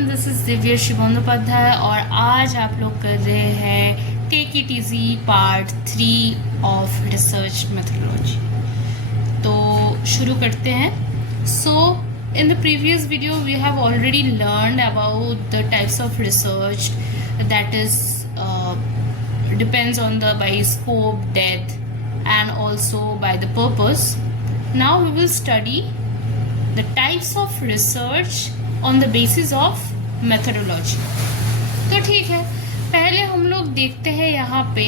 Everyone, this is Divya Shivondopadhyay और आज आप लोग कर रहे हैं take it easy part 3 of research methodology. तो शुरू करते हैं। So in the previous video we have already learned about the types of research that is depends on the by scope, depth and also by the purpose. Now we will study the types of research on the basis of methodology. तो ठीक है, पहले हम लोग देखते हैं यहाँ पे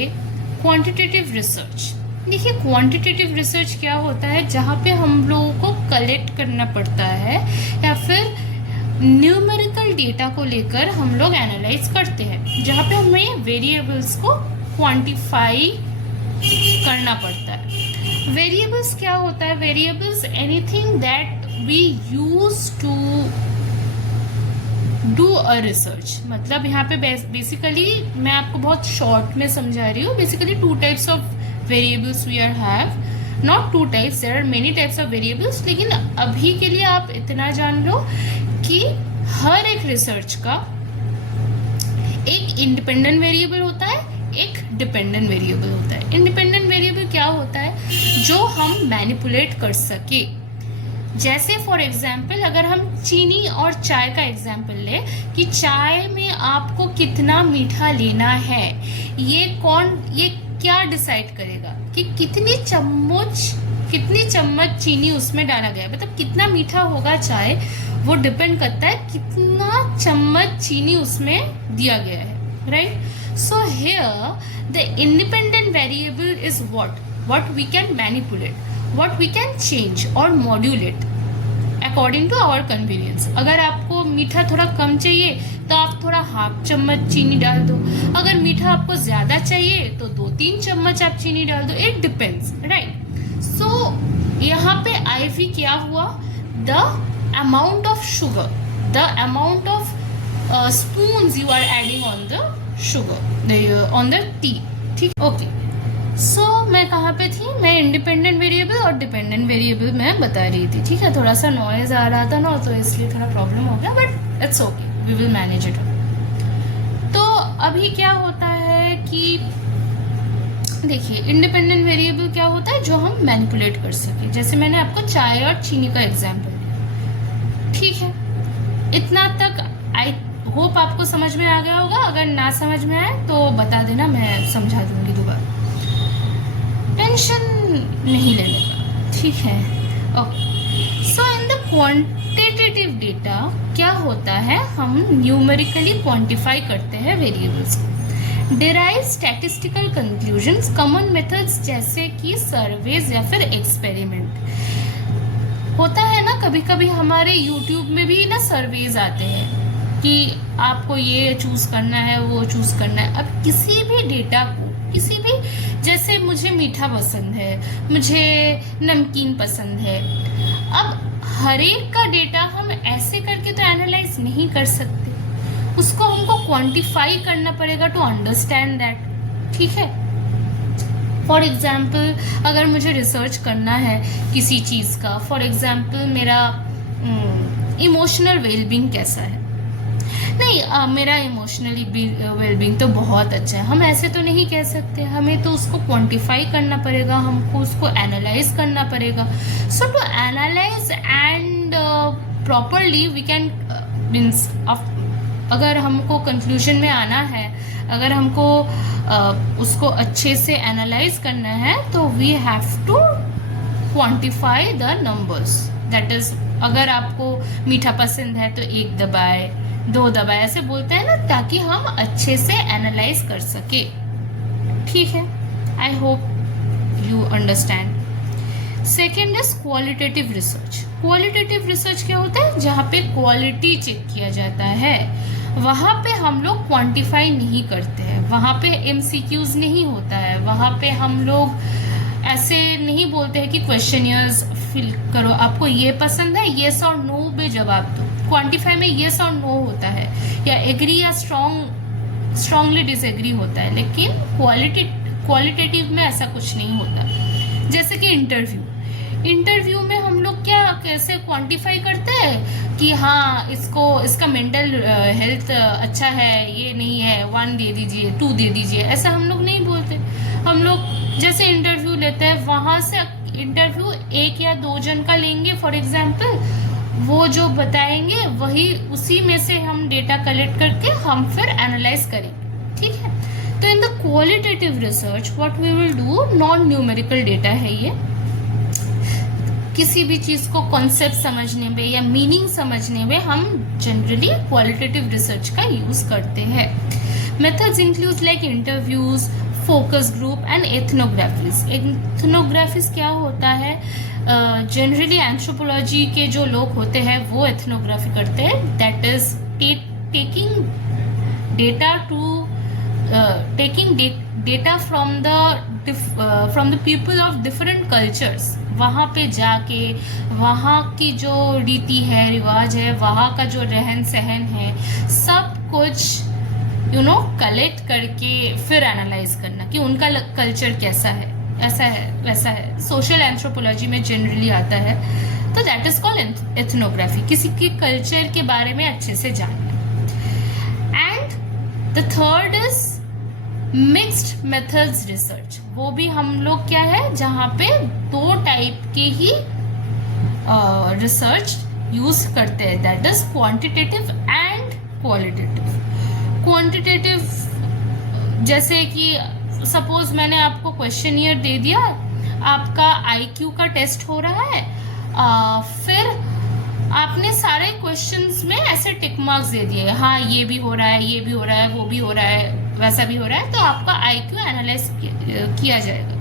क्वांटिटेटिव रिसर्च। देखिए क्वांटिटेटिव रिसर्च क्या होता है, जहाँ पे हम लोगों को कलेक्ट करना पड़ता है या फिर न्यूमेरिकल डेटा को लेकर हम लोग एनालाइज करते हैं, जहाँ पे हमें वेरिएबल्स को क्वांटिफाई करना पड़ता है। वेरिएबल्स क्या होता है? Variables anything that we use to do a research. मतलब यहाँ पे बेसिकली मैं आपको बहुत शॉर्ट में समझा रही हूँ। Basically 2 types of variables we are have, not 2 types, there are many types of variables. लेकिन अभी के लिए आप इतना जान लो कि हर एक रिसर्च का एक इंडिपेंडेंट वेरिएबल होता है, एक डिपेंडेंट वेरिएबल होता है। इंडिपेंडेंट वेरिएबल क्या होता है? जो हम मैनिपुलेट कर सके। जैसे फॉर एग्जाम्पल अगर हम चीनी और चाय का एग्जाम्पल लें कि चाय में आपको कितना मीठा लेना है, ये क्या डिसाइड करेगा कि कितनी चम्मच चीनी उसमें डाला गया, मतलब कितना मीठा होगा चाय, वो डिपेंड करता है कितना चम्मच चीनी उसमें दिया गया है, right? So here the independent variable is what we can manipulate, what we can change or modulate according to our convenience. अगर आपको मीठा थोड़ा कम चाहिए तो आप थोड़ा 1/2 चम्मच चीनी डाल दो, अगर मीठा आपको ज़्यादा चाहिए तो 2-3 चम्मच आप चीनी डाल दो, इट डिपेंड्स, राइट? सो यहाँ पे IV क्या हुआ? The amount of sugar, the amount of spoons you are adding on the sugar on the tea, ठीक? ओके, सो मैं कहाँ पे थी? मैं इंडिपेंडेंट वेरिएबल और डिपेंडेंट वेरिएबल मैं बता रही थी, ठीक है? थोड़ा सा नॉइज आ रहा था ना, तो इसलिए थोड़ा प्रॉब्लम हो गया, but it's okay, we will manage it. तो अभी क्या होता है कि देखिए इंडिपेंडेंट वेरिएबल क्या होता है? जो हम मैनिपुलेट कर सके। जैसे मैंने आपको चाय और चीनी का एग्जाम्पल दिया, ठीक है? इतना तक आई होप आपको समझ में आ गया होगा। अगर ना समझ में आए तो बता देना, मैं समझा दूंगी दोबारा, टेंशन नहीं लेने का, ठीक है? Okay, so in the quantitative data क्या होता है? हम न्यूमेरिकली क्वांटिफाई करते हैं वेरिएबल्स को, derive statistical conclusions, common methods जैसे कि सर्वेज या फिर एक्सपेरिमेंट। होता है ना कभी कभी हमारे यूट्यूब में भी ना सर्वेज आते हैं कि आपको ये चूज करना है, वो चूज करना है। अब किसी भी डेटा को, किसी भी, जैसे मुझे मीठा पसंद है, मुझे नमकीन पसंद है, अब हर एक का डेटा हम ऐसे करके तो एनालाइज नहीं कर सकते, उसको हमको क्वांटिफाई करना पड़ेगा टू अंडरस्टैंड दैट, ठीक है? फॉर एग्जाम्पल अगर मुझे रिसर्च करना है किसी चीज़ का, फॉर एग्जाम्पल मेरा इमोशनल वेलबींग कैसा है, नहीं मेरा इमोशनली वेलबींग तो बहुत अच्छा है, हम ऐसे तो नहीं कह सकते, हमें तो उसको क्वांटिफाई करना पड़ेगा, हमको उसको एनालाइज करना पड़ेगा। So to analyse and properly we can means, अगर हमको कंक्लूजन में आना है, अगर हमको उसको अच्छे से एनालाइज करना है, तो we have to quantify the numbers. That is, अगर आपको मीठा पसंद है तो 1 दबाए, 2 दबाए, ऐसे बोलते हैं ना, ताकि हम अच्छे से एनालाइज कर सके, ठीक है? आई hope you understand. Second is qualitative research. Qualitative research क्या होता है? जहाँ पे क्वालिटी चेक किया जाता है, वहाँ पे हम लोग क्वांटिफाई नहीं करते हैं, वहाँ पे MCQs नहीं होता है, वहाँ पे हम लोग ऐसे नहीं बोलते हैं कि क्वेश्चनियर्स फिल करो, आपको ये पसंद है, येस और नो में जवाब दो। क्वांटिफाई में येस और नो होता है, या एग्री या स्ट्रांगली डिसएग्री होता है, लेकिन क्वालिटेटिव में ऐसा कुछ नहीं होता। जैसे कि इंटरव्यू में हम लोग लोग क्या कैसे क्वांटिफाई करते हैं कि हाँ इसका मेंटल हेल्थ अच्छा है, ये नहीं है, 1 दे दीजिए, 2 दे दीजिए, ऐसा हम लोग नहीं बोलते। हम लोग जैसे इंटरव्यू लेते हैं, वहाँ से इंटरव्यू 1 या 2 जन का लेंगे फॉर एग्जाम्पल, वो जो बताएंगे वही उसी में से हम डेटा कलेक्ट करके हम फिर एनालाइज करेंगे, ठीक है। तो in the qualitative research what we will do, non numerical data है ये, किसी भी चीज को कॉन्सेप्ट समझने में या मीनिंग समझने में हम जनरली क्वालिटेटिव रिसर्च का यूज करते हैं। Methods include like interviews, focus group and ethnographies. Ethnographies क्या होता है, जनरली एंथ्रोपोलॉजी के जो लोग होते हैं वो एथनोग्राफी करते हैं, that is taking data from the people of different cultures. वहाँ पे जाके वहाँ की जो रीति है, रिवाज है, वहाँ का जो रहन सहन है, सब कुछ कलेक्ट करके फिर एनालाइज करना कि उनका कल्चर कैसा है, ऐसा है वैसा है। सोशल एंथ्रोपोलॉजी में जनरली आता है, तो दैट इज कॉल्ड एथनोग्राफी, किसी के कल्चर के बारे में अच्छे से जानना। And the third is mixed methods research. वो भी हम लोग क्या है, जहाँ पे 2 टाइप के ही रिसर्च यूज करते हैं, that is quantitative and qualitative. Quantitative जैसे कि सपोज मैंने आपको क्वेश्चनियर दे दिया, आपका आईक्यू का टेस्ट हो रहा है, फिर आपने सारे क्वेश्चंस में ऐसे टिक मार्क्स दे दिए, हाँ ये भी हो रहा है, ये भी हो रहा है, वो भी हो रहा है, वैसा भी हो रहा है, तो आपका आईक्यू एनालाइज किया जाएगा।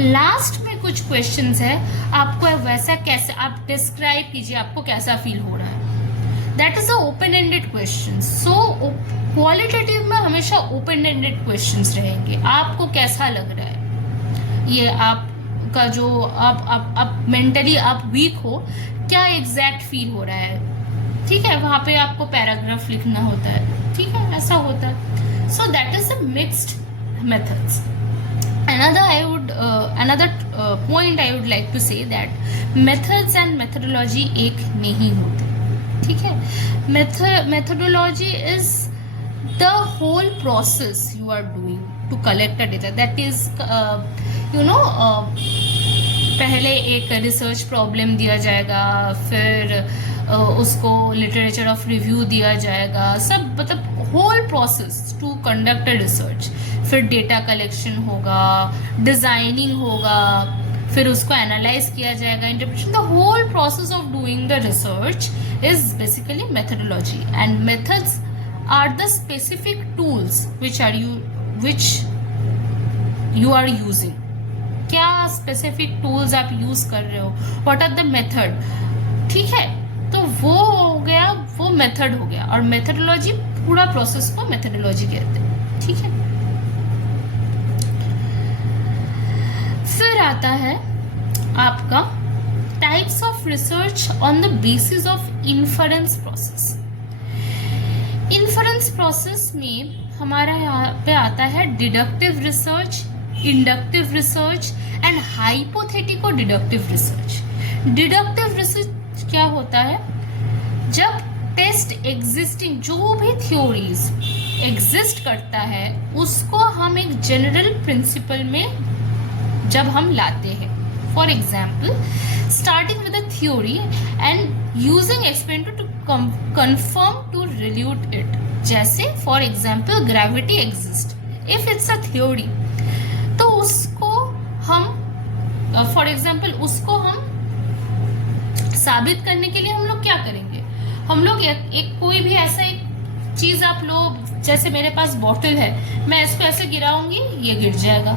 लास्ट में कुछ क्वेश्चंस है, आपको वैसा कैसे, आप डिस्क्राइब कीजिए आपको कैसा फील हो रहा है, that is a open ended question. So qualitative में हमेशा ओपन एंडेड क्वेश्चंस रहेंगे, आपको कैसा लग रहा है, ये आपका जो आप मेंटली आप वीक हो, क्या एग्जैक्ट फील हो रहा है, ठीक है, वहाँ पे आपको पैराग्राफ लिखना होता है, ठीक है, ऐसा होता है। So that is the mixed methods. Another point I would like to say that methods and methodology एक नहीं होते, ठीक है। Methodology is the whole process you are doing to collect a data, that is पहले एक research problem दिया जाएगा, फिर उसको लिटरेचर ऑफ रिव्यू दिया जाएगा, सब मतलब whole process to conduct a research. फिर डेटा कलेक्शन होगा, डिजाइनिंग होगा, फिर उसको एनालाइज किया जाएगा, interpretation. The whole process of doing the research is basically methodology, and methods are the specific tools which you are using। क्या specific tools आप use कर रहे हो, व्हाट आर द मेथड, ठीक है। तो वो हो गया, वो मेथड हो गया, और मेथडोलॉजी पूरा प्रोसेस को मेथडोलॉजी कहते हैं, ठीक है। फिर आता है आपका types of research on the basis of inference process. Inference process में हमारा यहाँ पे आता है deductive research, inductive research and hypothetico deductive research. Deductive research क्या होता है, जब टेस्ट एग्जिस्टिंग जो भी थ्योरीज एग्जिस्ट करता है उसको हम एक जनरल प्रिंसिपल में जब हम लाते हैं। For example, starting with a theory and using experiment to confirm to refute it। जैसे for example gravity exist, if it's a theory, तो उसको हम फॉर एग्जाम्पल उसको हम साबित करने के लिए हम लोग क्या करेंगे, हम लोग एक कोई भी ऐसा एक चीज आप लोग, जैसे मेरे पास बॉटल है, मैं इसको ऐसे गिराऊंगी, ये गिर जाएगा,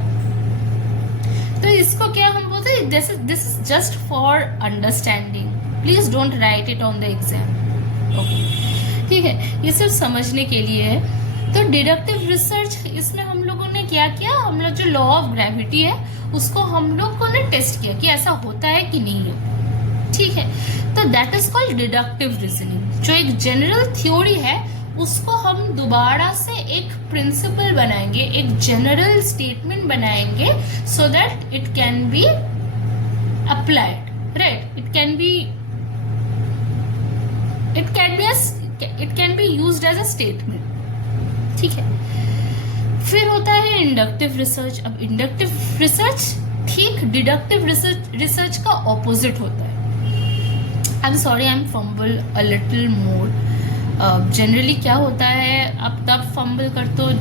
तो इसको क्या हम बोलते हैं, this is just for understanding, please don't write it on the exam, okay, ठीक है, ये सिर्फ समझने के लिए है। तो डिडक्टिव रिसर्च, इसमें हम लोगों ने क्या किया, हम लोग जो लॉ ऑफ ग्रेविटी है उसको हम लोगों ने टेस्ट किया कि ऐसा होता है कि नहीं है, ठीक है। तो that is called deductive reasoning. जो एक जनरल थ्योरी है उसको हम दोबारा से एक प्रिंसिपल बनाएंगे, एक जनरल स्टेटमेंट बनाएंगे, so that it can be applied right. It can be used as a statement. ठीक है. फिर होता है इंडक्टिव रिसर्च. अब इंडक्टिव रिसर्च ठीक डिडक्टिव रिसर्च का ऑपोजिट होता है. I am sorry, I am fumble a little more. Generally क्या होता है, आप तब फंबल करते हो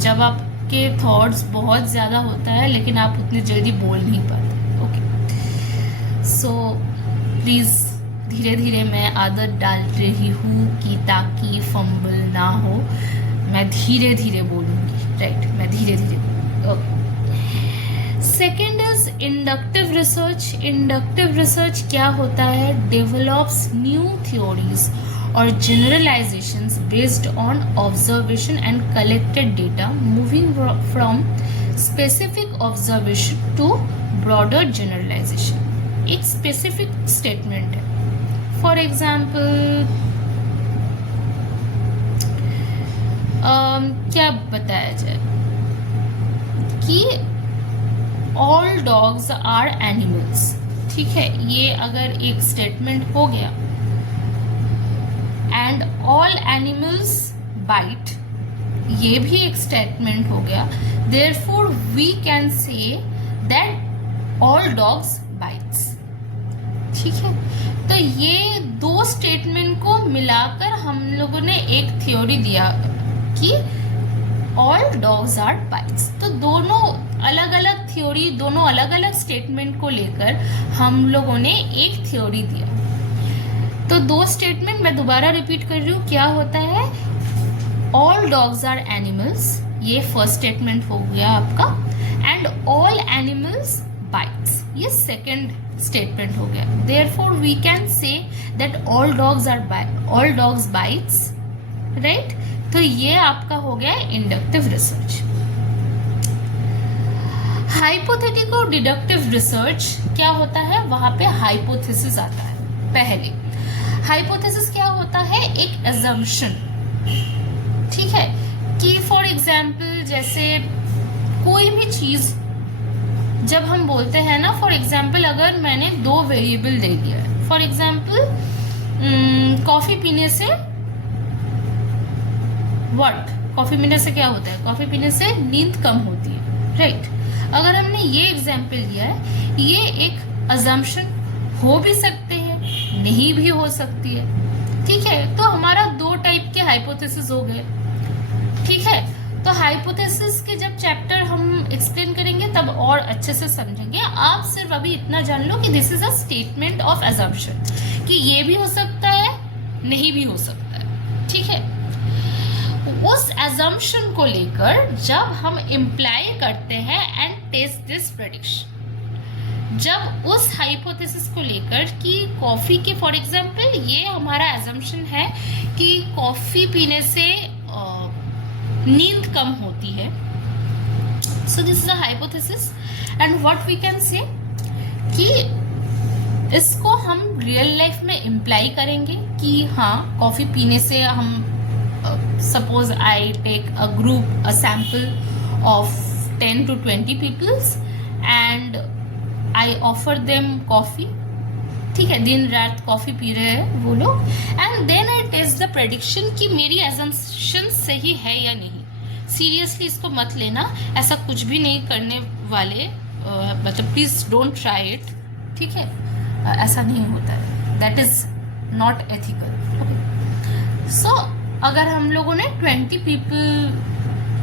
जब आपके थॉट्स बहुत ज़्यादा होता है लेकिन आप उतनी जल्दी बोल नहीं पाते. ओके, सो प्लीज़ धीरे धीरे मैं आदत डाल रही हूँ कि ताकि फंबल ना हो. मैं धीरे धीरे बोलूँगी. राइट, मैं धीरे धीरे. Okay. Second is inductive research. Inductive research क्या होता है, develops new theories or generalizations based on observation and collected data, moving from specific observation to broader generalization. एक specific statement है. For example, क्या बताया जाए कि all dogs are animals. ठीक है, ये अगर एक statement हो गया. एंड ऑल एनिमल्स बाइट, ये भी एक स्टेटमेंट हो गया. Therefore we can say that all dogs bites. ठीक है, तो ये दो स्टेटमेंट को मिलाकर हम लोगों ने एक थ्योरी दिया कि ऑल डॉग्स आर बाइट्स. तो दोनों अलग अलग थ्योरी, दोनों अलग अलग स्टेटमेंट को लेकर हम लोगों ने एक थ्योरी दिया. तो दो स्टेटमेंट मैं दोबारा रिपीट कर रही हूँ. क्या होता है, ऑल डॉग्स आर एनिमल्स, ये फर्स्ट स्टेटमेंट हो गया आपका. एंड ऑल एनिमल्स बाइट्स, ये सेकंड स्टेटमेंट हो गया. Therefore we can say that all dogs bites. Right, तो ये आपका हो गया इंडक्टिव रिसर्च. हाइपोथेटिकल और डिडक्टिव रिसर्च क्या होता है, वहां पे हाइपोथेसिस आता है. पहले हाइपोथेसिस क्या होता है, एक अजम्पशन. ठीक है, कि फॉर एग्जाम्पल जैसे कोई भी चीज जब हम बोलते हैं ना, फॉर एग्जाम्पल अगर मैंने दो वेरिएबल दे दिया है. फॉर एग्जाम्पल कॉफी पीने से कॉफी पीने से क्या होता है, कॉफी पीने से नींद कम होती है. राइट, अगर हमने ये एग्जाम्पल दिया है, ये एक अजम्पशन हो भी सकते हैं, नहीं भी हो सकती है. ठीक है, तो हमारा दो टाइप के हाइपोथेसिस हो गए. ठीक है, तो हाइपोथेसिस के जब चैप्टर हम एक्सप्लेन करेंगे तब और अच्छे से समझेंगे. आप सिर्फ अभी इतना जान लो कि this is a statement of assumption, कि ये भी हो सकता है, नहीं भी हो सकता है. ठीक है, उस अजम्पशन को लेकर जब हम इम्प्लाई करते हैं एंड टेस्ट दिस प्रेडिक्शन, जब उस हाइपोथेसिस को लेकर कि कॉफ़ी के फॉर एग्जांपल ये हमारा अजम्पशन है कि कॉफ़ी पीने से नींद कम होती है. So this is a hypothesis and what we can say कि इसको हम रियल लाइफ में इम्प्लाई करेंगे कि हाँ, कॉफ़ी पीने से हम suppose I take a group, a sample of 10 to 20 peoples and I offer them coffee. ठीक है, दिन रात कॉफ़ी पी रहे हैं वो लोग. And then I test the prediction कि मेरी एजम्पशन सही है या नहीं. सीरियसली इसको मत लेना, ऐसा कुछ भी नहीं करने वाले. मतलब प्लीज़ डोंट ट्राई इट. ठीक है, ऐसा नहीं होता है. That is not ethical. So अगर हम लोगों ने 20 पीपल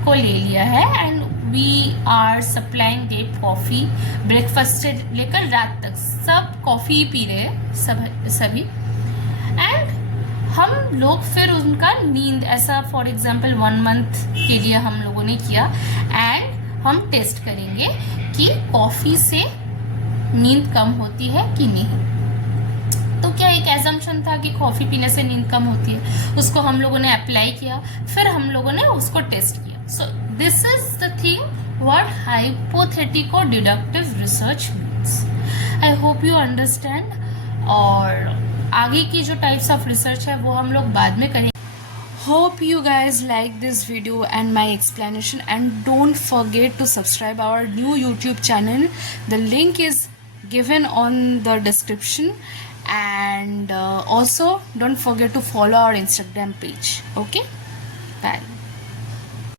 को ले लिया है and we are supplying the coffee, breakfast से लेकर रात तक सब कॉफ़ी पी रहे हैं सभी. एंड हम लोग फिर उनका नींद ऐसा फॉर एग्जांपल 1 month के लिए हम लोगों ने किया एंड हम टेस्ट करेंगे कि कॉफ़ी से नींद कम होती है कि नहीं. तो क्या एक एजम्पशन था कि कॉफ़ी पीने से नींद कम होती है, उसको हम लोगों ने अप्लाई किया, फिर हम लोगों ने उसको टेस्ट किया. So this is the thing what hypothetic और deductive research means. I hope you understand. और आगे की जो टाइप्स ऑफ रिसर्च है वो हम लोग बाद में करेंगे. Hope you guys like this video and my explanation, and don't forget to subscribe our new YouTube channel. The link is given on the description, and also don't forget to follow our Instagram page. Okay, bye.